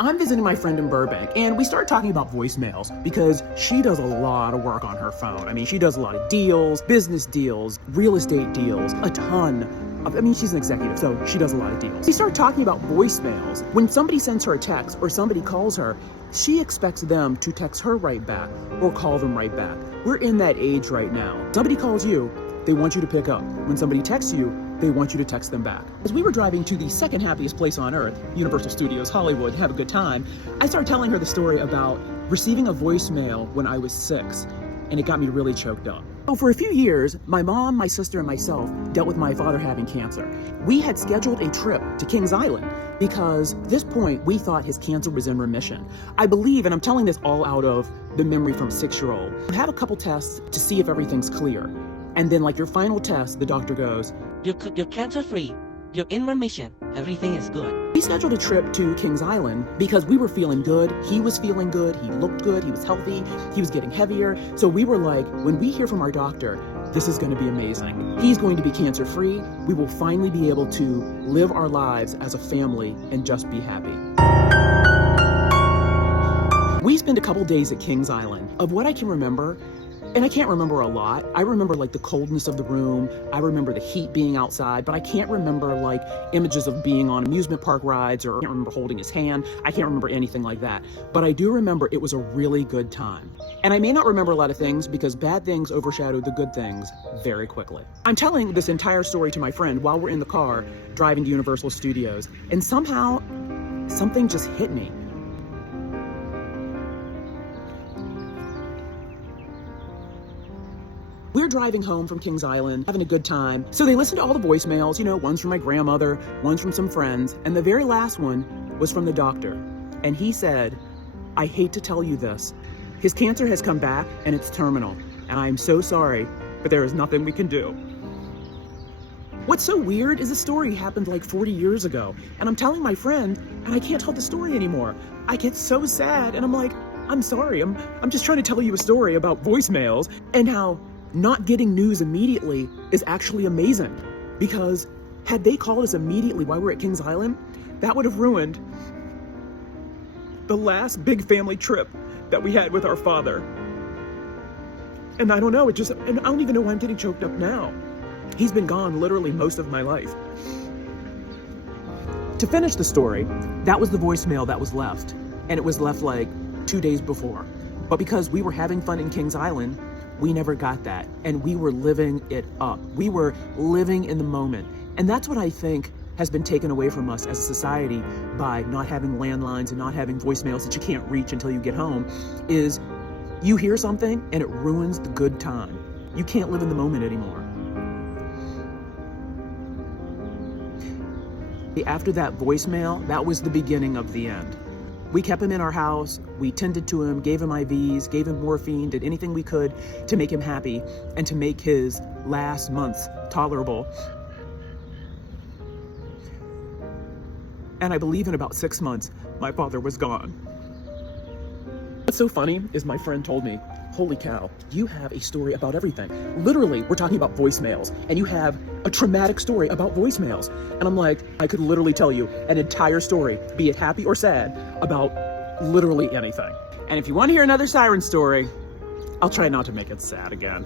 I'm visiting my friend in Burbank, and we started talking about voicemails because she does a lot of work on her phone. I mean, she does a lot of deals, business deals, real estate deals, a ton. She's an executive, so she does a lot of deals. We started talking about voicemails. When somebody sends her a text or somebody calls her, she expects them to text her right back or call them right back. We're in that age right now. Somebody calls you, they want you to pick up. When somebody texts you, they want you to text them back. As we were driving to the second happiest place on earth, Universal Studios Hollywood, to have a good time, I started telling her the story about receiving a voicemail when I was 6, and it got me really choked up. So for a few years, my mom, my sister, and myself dealt with my father having cancer. We had scheduled a trip to Kings Island because at this point we thought his cancer was in remission. I believe, and I'm telling this all out of the memory from a 6-year-old, have a couple tests to see if everything's clear. And then like your final test, the doctor goes, You're cancer-free. You're in remission. Everything is good. We scheduled a trip to Kings Island because we were feeling good. He was feeling good. He looked good. He was healthy. He was getting heavier. So we were like, when we hear from our doctor, this is going to be amazing. He's going to be cancer-free. We will finally be able to live our lives as a family and just be happy. We spent a couple days at Kings Island. Of what I can remember, and I can't remember a lot. I remember like the coldness of the room. I remember the heat being outside, but I can't remember like images of being on amusement park rides, or I can't remember holding his hand. I can't remember anything like that. But I do remember it was a really good time. And I may not remember a lot of things because bad things overshadow the good things very quickly. I'm telling this entire story to my friend while we're in the car driving to Universal Studios, and somehow something just hit me. We're driving home from Kings Island, having a good time. So they listened to all the voicemails, one's from my grandmother, one's from some friends, and the very last one was from the doctor. And he said, I hate to tell you this. His cancer has come back and it's terminal. And I am so sorry, but there is nothing we can do. What's so weird is the story happened like 40 years ago. And I'm telling my friend, and I can't tell the story anymore. I get so sad, and I'm like, I'm sorry. I'm just trying to tell you a story about voicemails and how not getting news immediately is actually amazing, because had they called us immediately while we're at Kings Island, that would have ruined the last big family trip that we had with our father. And I don't know, and I don't even know why I'm getting choked up now. He's been gone literally most of my life. To finish the story, that was the voicemail that was left, and it was left like 2 days before. But because we were having fun in Kings Island, we never got that, and we were living it up. We were living in the moment. And that's what I think has been taken away from us as a society by not having landlines and not having voicemails that you can't reach until you get home, is you hear something and it ruins the good time. You can't live in the moment anymore. After that voicemail, that was the beginning of the end. We kept him in our house, we tended to him, gave him IVs, gave him morphine, did anything we could to make him happy and to make his last months tolerable. And I believe in about 6 months, my father was gone. What's so funny is my friend told me, holy cow, you have a story about everything. Literally, we're talking about voicemails, and you have a traumatic story about voicemails. And I'm like, I could literally tell you an entire story, be it happy or sad, about literally anything. And if you want to hear another siren story, I'll try not to make it sad again.